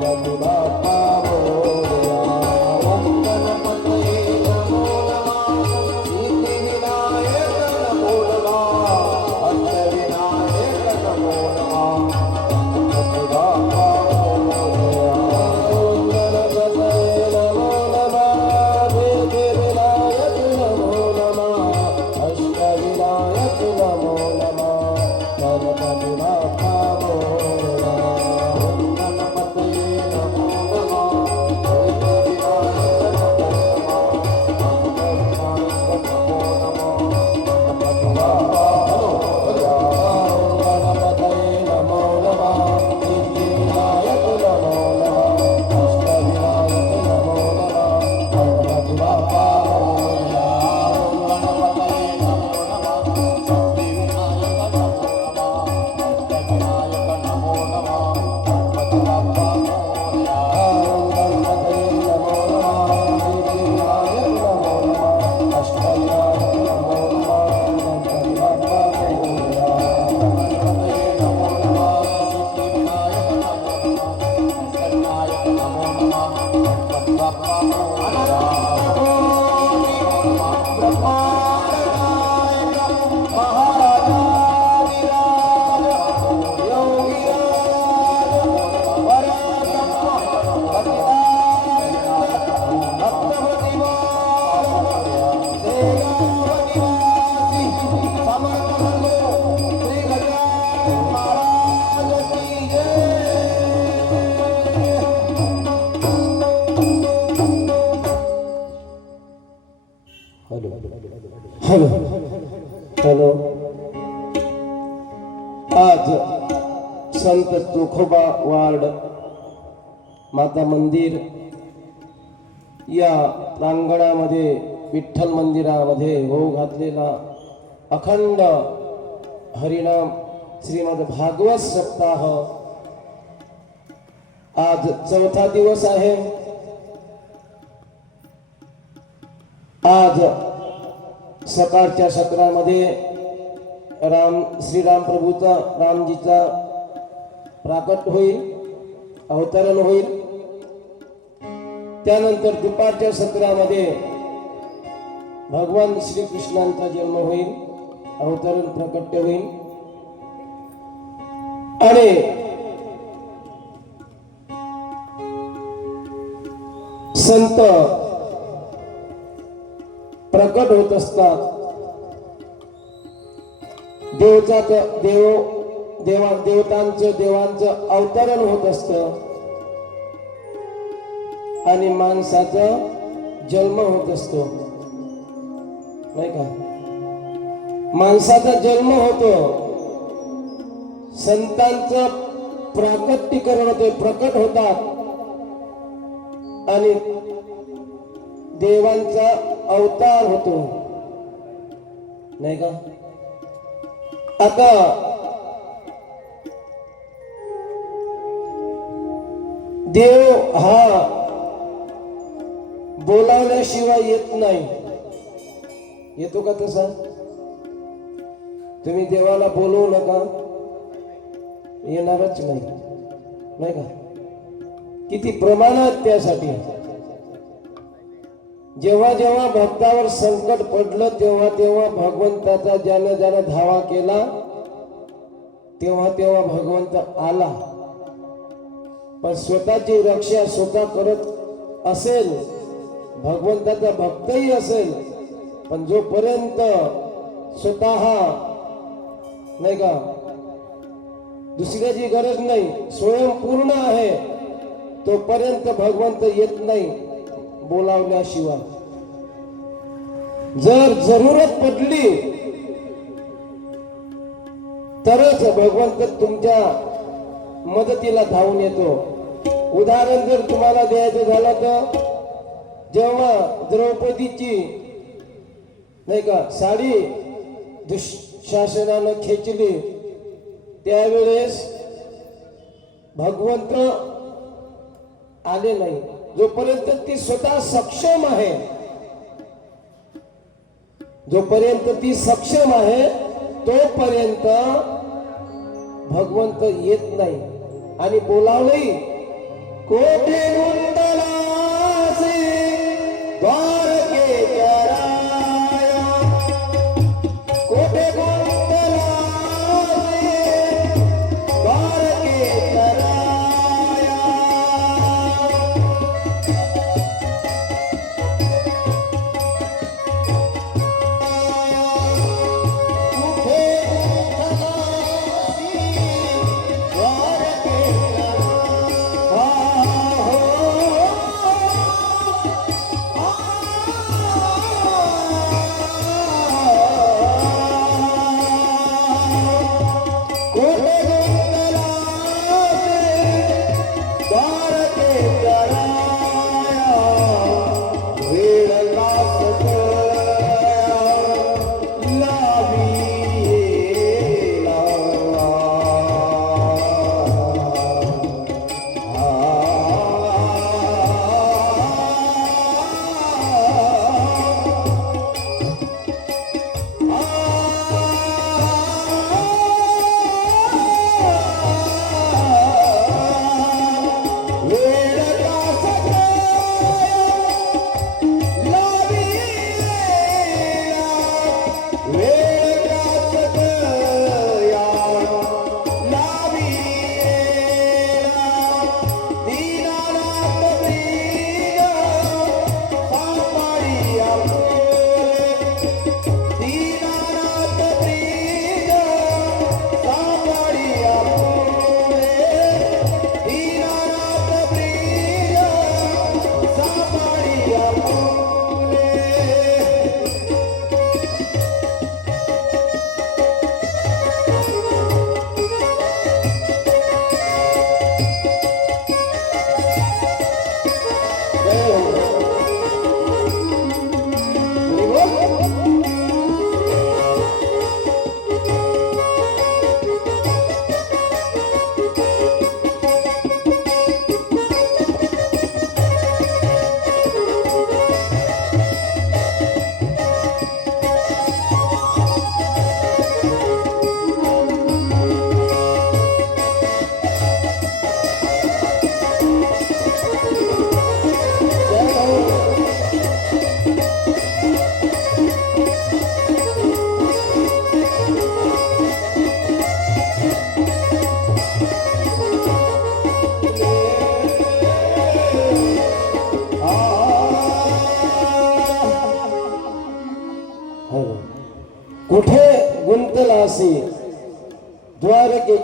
বাবা वार्ड माता मंदिर या प्रांगणामध्ये विठ्ठल मंदिरामध्ये होऊ घातलेला अखंड हरिनाम श्रीमद भागवत सप्ताह आज चौथा दिवस आहे. आज सकाळच्या सत्रामध्ये राम श्रीराम प्रभूचा रामजीचा प्राकट होईल अवतरण होईल. त्यानंतर दुपारच्या सत्रामध्ये भगवान श्रीकृष्णांचा जन्म होईल अवतरण प्रकट होईल. आणि संत प्रकट होत असतात. देवचा देव देवा देवतांचं देवांचं अवतरण होत असत. आणि माणसाचा जन्म होत असतो. नाही का? माणसाचा जन्म होतो. संतांचं प्राकट्यकरण होते प्रकट होतात. आणि देवांचा अवतार होतो. नाही का? आता देव हा बोलावल्याशिवाय येत नाही. येतो का तसा? तुम्ही देवाला बोलवू नका. येणारच नाही. नाही का? किती प्रमाणात त्यासाठी. जेव्हा जेव्हा भक्तावर संकट पडलं तेव्हा तेव्हा भगवंताचा ज्यानं ज्यानं धावा केला तेव्हा तेव्हा भगवंत आला. पण स्वतःची रक्षा स्वतः करत असेल भगवंताचा भक्तही असेल पण जोपर्यंत स्वतः नाही का दुसऱ्याची गरज नाही स्वयंपूर्ण आहे तोपर्यंत भगवंत येत नाही बोलावल्याशिवाय. जर जरूरत पडली तरच भगवंत तुमच्या मदतीला धावून येतो. उदाहरण जर तुम्हाला द्यायचं झालं तर जेव्हा द्रौपदीची नाही का साडी दुःशासनानं खेचली त्यावेळेस भगवंत आले नाही. जोपर्यंत ती स्वतः सक्षम आहे जोपर्यंत ती सक्षम आहे तोपर्यंत भगवंत येत नाही. आणि बोलावलंही कोठे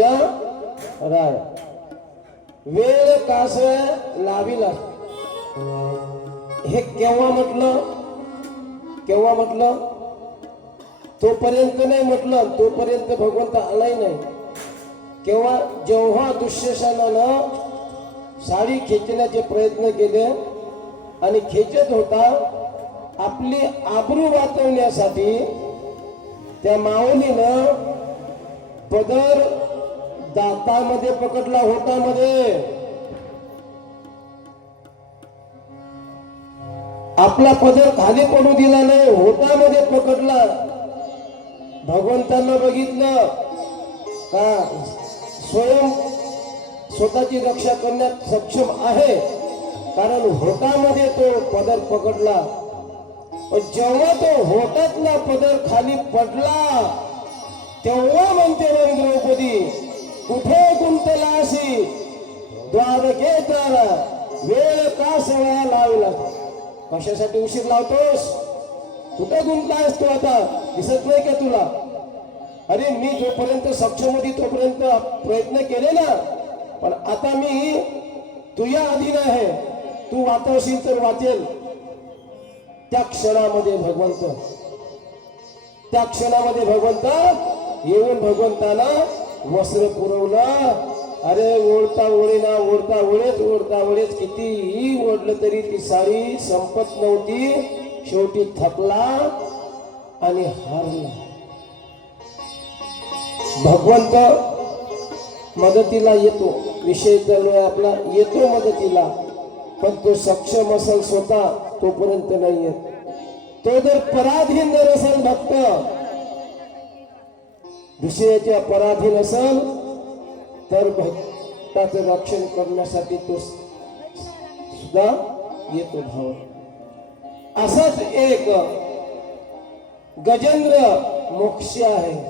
राय. वेळ कास लाविला. हे केव्हा म्हटलं? केव्हा म्हटलं? तोपर्यंत नाही म्हटलं तोपर्यंत भगवंत आलाही नाही. केव्हा? जेव्हा दुःशासनानं साडी खेचण्याचे प्रयत्न केले आणि खेचत होता आपली आबरू वाचवण्यासाठी त्या माऊलीनं पदर दातामध्ये पकडला होता मध्ये आपला पदर खाली पडू दिला नाही होटामध्ये पकडला. भगवंतांना बघितलं. का? स्वयं स्वतःची रक्षा करण्यात सक्षम आहे. कारण होटामध्ये तो पदर पकडला. पण जेव्हा तो होटातला पदर खाली पडला तेव्हा म्हणते द्रौपदी कुठे गुंतला अशी. द्वारकेत वेळ का सगळ्या लावला? कशासाठी उशीर लावतोस? कुठे गुंतलायस तू आता? दिसत नाही का तुला? अरे मी जोपर्यंत सक्षम होती तोपर्यंत प्रयत्न केले ना. पण आता मी तुझ्या अधीन आहे. तू वाचवशील तर वाचेल. त्या क्षणामध्ये भगवंत. त्या क्षणामध्ये भगवंत येऊन भगवंताला वस्त्र पुरवलं. अरे ओढता ओढेना ओढता ओढेच ओढता ओढेच. कितीही ओढलं तरी ती साडी संपत नव्हती. शेवटी थकला आणि हारला. भगवंत मदतीला येतो. विषय तर आपला येतो मदतीला. पण तो सक्षम असेल स्वतः तोपर्यंत नाही येत. तो जर पराधीन जर असेल भक्त दुसऱ्याच्या पराधीन असाल तर भक्ताचं रक्षण करण्यासाठी तो सुद्धा येतो भाव. असाच एक गजेंद्र मोक्ष आहे.